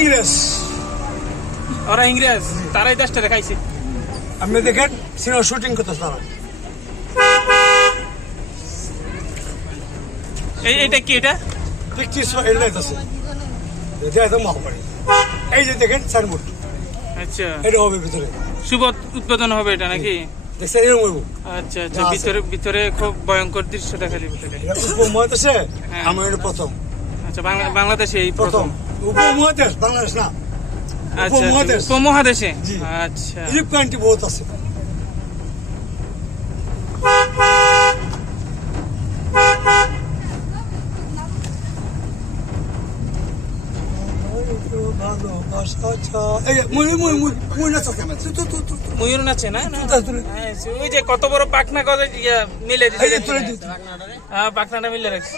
ইংরেজ। ওরা ইংরেজ, তারাই দেশটা দেখাইছে। আপনি দেখেন সিনেমা শুটিং করতেছে তারা। এইটা কি? এটা দেখছিস এটা যাইতেছে, এটা একদম মহামারী। এই যে দেখেন সাইনবোর্ড, আচ্ছা এটা হবে ভিতরে শুভ উদ্বোধন হবে এটা নাকি? দেখছেন এরকম হইব। আচ্ছা আচ্ছা, ভিতরে ভিতরে খুব ভয়ঙ্কর দৃশ্য দেখা যাবে ভিতরে। উপমহাদেশে আমার এটা প্রথম। আচ্ছা, বাংলাদেশে এই প্রথম উপমহাদেশ, বাংলাদেশ না। আচ্ছা, উপমহাদেশ, উপমহাদেশে। জি। আচ্ছা, ইউরোপ কান্ট্রি বহুত আছে। ময়ূর নাচে না? ওই যে কত বড় পাখনা মিলে পাখনাটা মিলে রাখছে,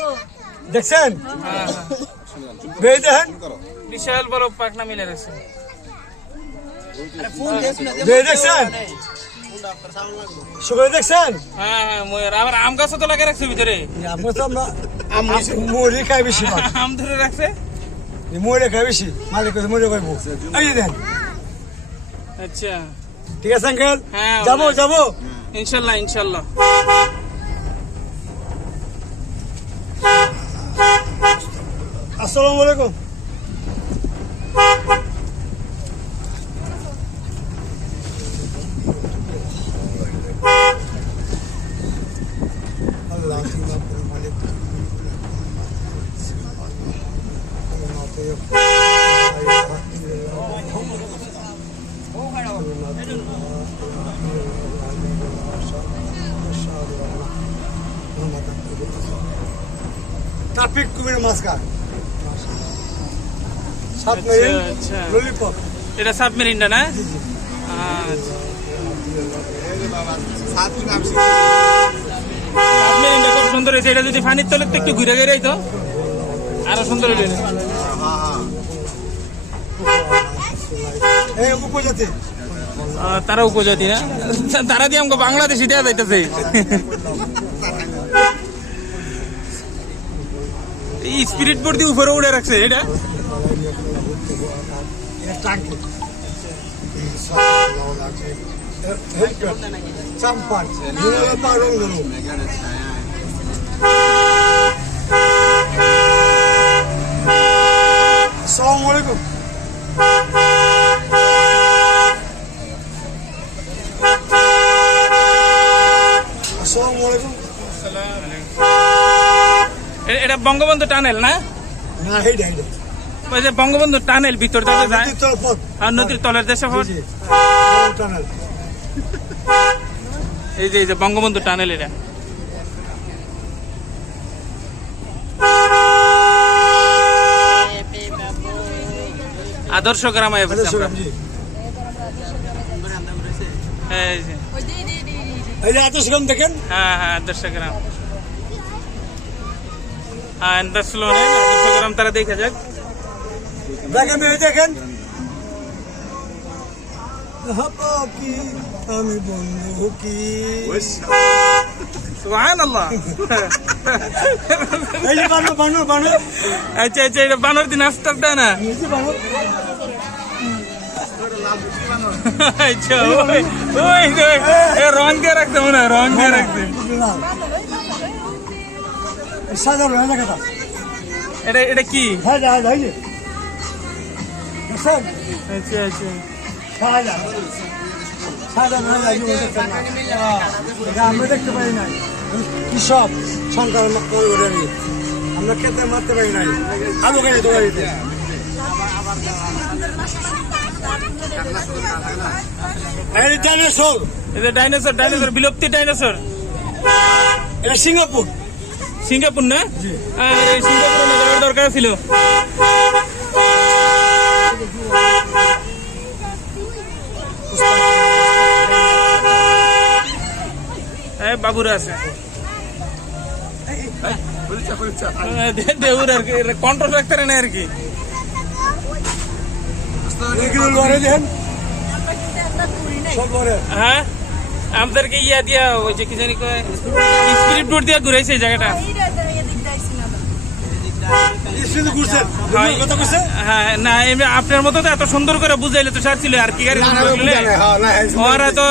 দেখছেন? বিশাল বড় পাখনা মিলে রাখছে। দেখছেন সবাই দেখছেন? হ্যাঁ হ্যাঁ, ময়ূর। আবার আম গাছও তো লাগে রাখছে ভিতরে। আমরা তো মুড়ি খাই বেশি, আম ধরে রাখছে, মুড়ি খাই বেশি। মালিক মুড়ি খাইবো। এই যে দেন। আচ্ছা ঠিক আছে আঙ্কেল, হ্যাঁ যাবো যাবো ইনশাল্লাহ ইনশাল্লাহ। আসসালামু আলাইকুম। ট্রাফিক কুমির মাস্কার সাবমেরিন ললিপপ, এটা সাবমেরিনটা না? সাবমেরিনটা খুব সুন্দর হয়েছে। এটা যদি পানির তলে একটু ঘুরে ঘুরে তো আরো সুন্দর হয়ে যাবে। এই উপজাতি, তারা উপজাতি না? তারা দিয়ে আমাকে বাংলাদেশি দেওয়া যাইতেছে। এই স্পিরিট বোর্ড দিয়ে উপরে উড়ে রাখছে এটা। চাম্পান আসসালামু আলাইকুম। আসসালামু আলাইকুম। এটা বঙ্গবন্ধু টানেল না? না, হেডা হেডা ওই যে বঙ্গবন্ধু টানেল ভিতর থেকে যায় আর নদীর তলের দেশে টানেল। এই যে বঙ্গবন্ধু টানেল, এটা আদর্শ গ্রাম। এই যে আদর্শ গ্রাম দেখেন। হ্যাঁ হ্যাঁ, আদর্শ গ্রাম। হ্যাঁ, আদর্শ গ্রাম তারা দেখে যাক। দেখেন দেখেন, আমি বন্ধু কি সুবহানাল্লাহ। এই যে বানর বানর বানর। আচ্ছা আচ্ছা, এটা বানর দিন আস্তার দেয় না? আচ্ছা, রং দিয়ে রাখছে মনে হয়, রং দিয়ে রাখছে। এটা এটা কি? আচ্ছা আচ্ছা, আমরা দেখতে পাই নাই কৃষক সরকার আমরা খেতে মারতে পারি নাই। আলু খাই তো বাড়িতে। ডাইনোসর, এটা ডাইনোসর, ডাইনোসর বিলুপ্তি ডাইনোসর। এটা সিঙ্গাপুর। সিঙ্গাপুর না? সিঙ্গাপুর যাওয়ার দরকার ছিল। বাবুরা আছে, দেউর আর কি, কন্ট্রোল রাখতে না আর কি। হ্যাঁ, আমাদেরকে ইয়া দিয়া ওই যে কি জানি স্পিরিট বোর্ড দিয়া ঘুরাইছে এই জায়গাটা। কিন্তু ঘুরছেন হয়। কথা কইছে হ্যাঁ না এমনি আপনার মতো তো এত সুন্দর করে বুঝাইলে তো সার ছিল আর কি গাড়ি ওরা তো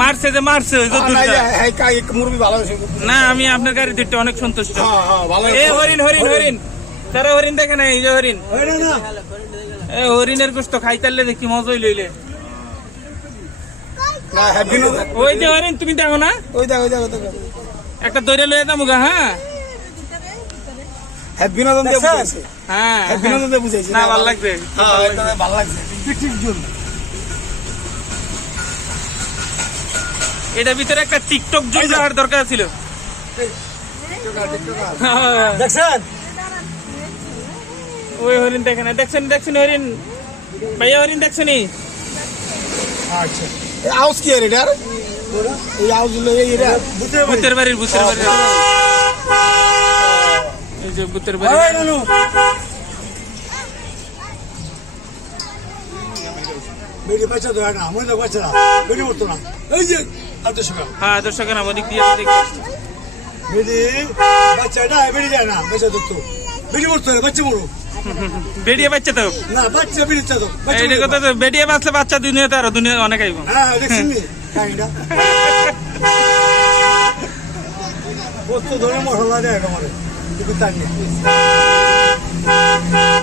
মারছে যে মারছে ওই তো দুইটা। মুরগি ভালো আছে না আমি আপনার গাড়ি দুইটা অনেক সন্তুষ্ট। ভালো এ হরিণ হরিণ হরিণ তারা হরিণ দেখে না এই যে হরিণ হয় না এ হরিণের গোস্ত খাইতারলে দেখি মজাই লইলে না হ্যাঁ বিনোদন ওই যে হরিণ তুমি দেখো না ওই দেখ ওই দেখ ওই দেখ একটা দৈরে লয়ে যাবো গা হ্যাঁ হ্যাঁ বিনোদন দিয়ে বুঝাইছে হ্যাঁ হ্যাঁ বিনোদন দিয়ে বুঝাইছে না ভালো লাগছে হ্যাঁ এটা ভালো লাগছে ঠিক জন্য এটার ভিতরে একটা টিকটক যোগ রাখার দরকার ছিল। দেখছেন ওই হরিণ দেখে না দেখছেন দেখছেন হরিণ ভাইয়া হরিণ দেখছেন আচ্ছা এই আউস কি রে এটার এই আউস গুলো এই রে বুঝতে ভূতের বাড়ির এই যে ভূতের বাড়ি হয় নানু বেরি বাচ্চা তো না মনে বাচ্চা না বেরি উঠতো না এই যে আলতো সকা হ্যাঁ দর্শক না ওদিক দিয়ে ওদিক বেরি বাচ্চাটা বেরি যায় না বাচ্চা তো বেরি উঠতো না বাচ্চা মরো বেরিয়ে বাচ্চা তো না বাচ্চা বেরি তো এইটা কথা তো বেরিয়ে বাঁচলে বাচ্চা দুনিয়াতে আরো দুনিয়া অনেক আইব। হ্যাঁ দেখছেন নি কাইন্ডা কত ধরনের মশলা দেয় আমারে কিন্তু তার নেই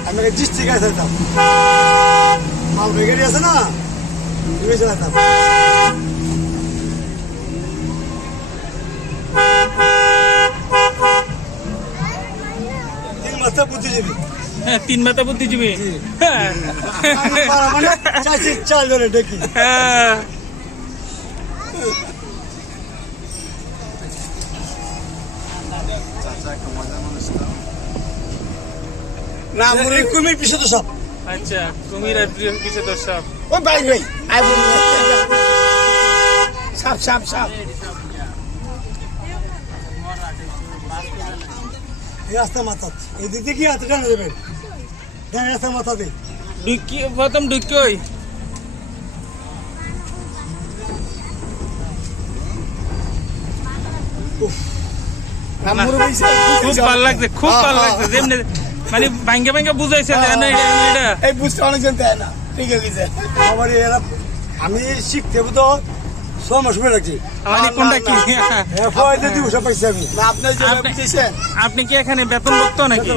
আমি ডিস্ট্রিক্ট আছে তাম মাল বেগারি আছে না তুমি চালাতাম তিন মাসটা বুদ্ধিজীবী হ্যাঁ 3 মাথা বুদ্ধিজীবী হ্যাঁ মানে চাষি চাল ধরে ডেকি হ্যাঁ না মুড়ি কুমির পিছে তো সব আচ্ছা কুমির আর প্রিয় কিছু দর্শক ওই ভাই ভাই আই বল সাপ সাপ সাপ এই রাস্তা মাথা এই দিক দিয়ে কি হাতে টানে দেবেন হ্যাঁ রাস্তা মাথা দিয়ে ঢুকি প্রথম ঢুকি ওই নামুর ভাই খুব ভালো লাগছে খুব ভালো লাগছে যেমনি মানে ভাঙ্গে ভাঙ্গে বুঝাইছে যে না এটা এই বুঝতে অনেক জানতে হয় না ঠিক আছে আমার এরা আমি শিখতে তো 6 মাস সময় লাগছে মানে কোনটা কি এফআইতে দিবস পাইছি আমি না আপনি যে বুঝেছেন আপনি কি এখানে বেতন ভুক্ত নাকি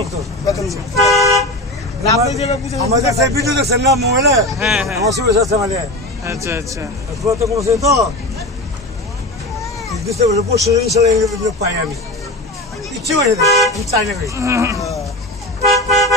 বেতন না আপনি যে বুঝেছেন আমাদের সেই ভিডিও দেখছেন না মোবাইলে হ্যাঁ হ্যাঁ আমার সুবিধা আছে মানে আচ্ছা আচ্ছা কত কমছে তো বুঝতে পারছি পরশু ইনশাল্লাহ পাই আমি ইচ্ছে হয়ে আমি চাই না